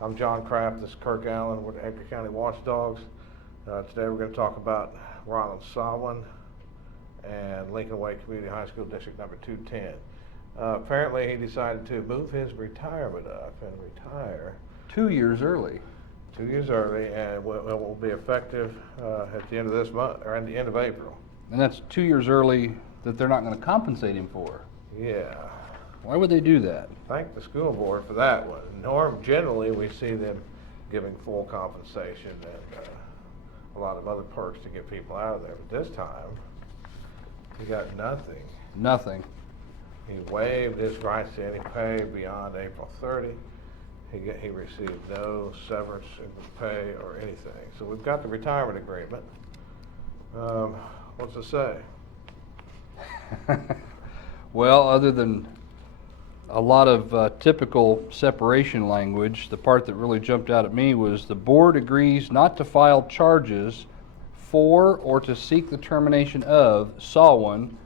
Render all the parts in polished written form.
I'm John Kraft, this is Kirk Allen with Edgar County Watchdogs. Today we're going to talk about Ronald Sawin and Lincoln Way Community High School District number 210. Apparently he decided to move his retirement up and retire 2 years early. 2 years early, and it will be effective at the end of this month, or at the end of April. And that's 2 years early that they're not going to compensate him for. Yeah. Why would they do that? Thank the school board for that one. Generally, we see them giving full compensation and a lot of other perks to get people out of there. But this time, he got nothing. Nothing. He waived his rights to any pay beyond April 30. He received no severance in pay or anything. So we've got the retirement agreement. What's it say? Well, other than a lot of typical separation language, the part that really jumped out at me was the board agrees not to file charges for or to seek the termination of Sawin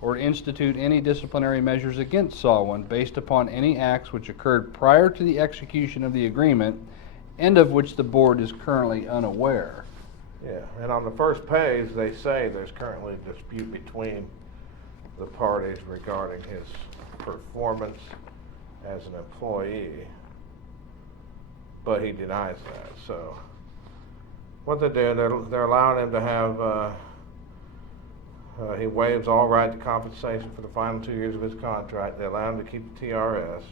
or to institute any disciplinary measures against Sawin based upon any acts which occurred prior to the execution of the agreement and of which the board is currently unaware. Yeah, and on the first page they say there's currently a dispute between the parties regarding his performance as an employee, but he denies that. So what they're doing, they're allowing him to have he waives all right to compensation for the final 2 years of his contract. They allow him to keep the TRS.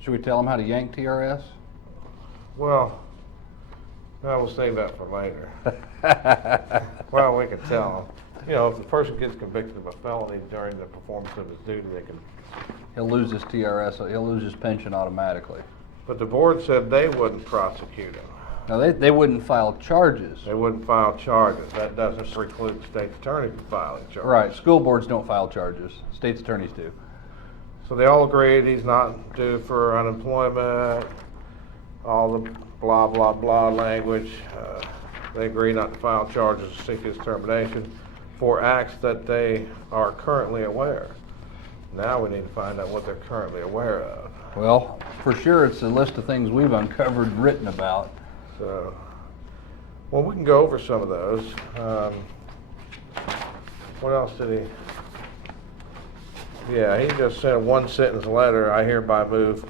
Should we tell him how to yank TRS? Well, we'll save that for later. Well, we can tell him. You know, if the person gets convicted of a felony during the performance of his duty, they can... He'll lose his TRS, he'll lose his pension automatically. But the board said they wouldn't prosecute him. Now, they wouldn't file charges. They wouldn't file charges. That doesn't preclude the state's attorney from filing charges. Right, school boards don't file charges. State's attorneys do. So they all agreed he's not due for unemployment, all the blah, blah, blah language. They agree not to file charges to seek his termination for acts that they are currently aware. Now we need to find out what they're currently aware of. Well, for sure it's a list of things we've uncovered and written about. So, well, we can go over some of those. What else did he? Yeah, he just sent a one-sentence letter. I hereby move,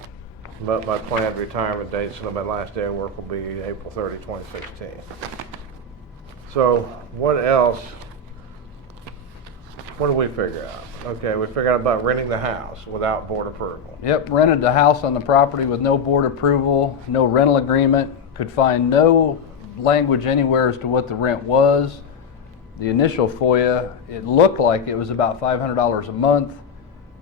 but my planned retirement date, so my last day of work will be April 30, 2016. So, what else? What did we figure out? Okay, we figured out about renting the house without board approval. Yep, rented the house on the property with no board approval, no rental agreement, could find no language anywhere as to what the rent was. The initial FOIA, it looked like it was about $500 a month.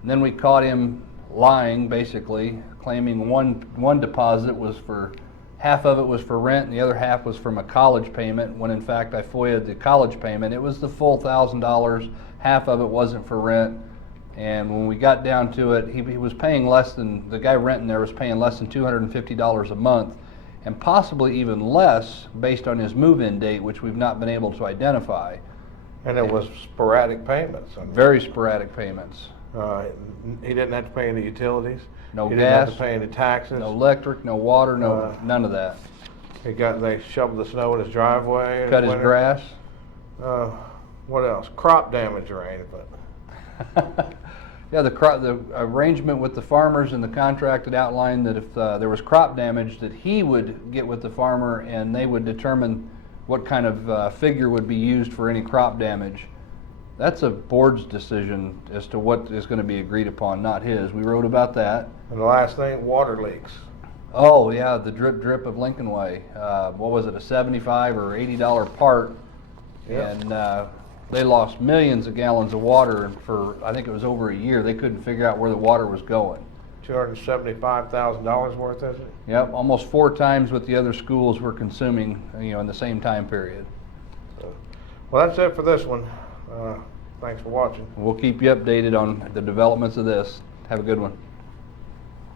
And then we caught him lying, basically, claiming one deposit was for, half of it was for rent and the other half was from a college payment, when in fact I FOIA'd the college payment. It was the full $1,000, half of it wasn't for rent. And when we got down to it, he was paying less than, the guy renting there was paying less than $250 a month, and possibly even less based on his move-in date, which we've not been able to identify. And it was sporadic payments. Very sporadic payments. He didn't have to pay any utilities. No he gas. He didn't have to pay any taxes. No electric, no water, none of that. They shoveled the snow in his driveway. Cut his grass. What else? Crop damage arrangement. Yeah, the arrangement with the farmers and the contract had outlined that if there was crop damage, that he would get with the farmer and they would determine what kind of figure would be used for any crop damage. That's a board's decision as to what is going to be agreed upon, not his. We wrote about that. And the last thing, water leaks. Oh yeah, the drip of Lincoln Way. What was it, a $75 or $80 part? Yep. And they lost millions of gallons of water for, I think it was over a year. They couldn't figure out where the water was going. $275,000 worth, is it? Yep, almost 4 times what the other schools were consuming, in the same time period. So, well, that's it for this one. Thanks for watching. We'll keep you updated on the developments of this. Have a good one.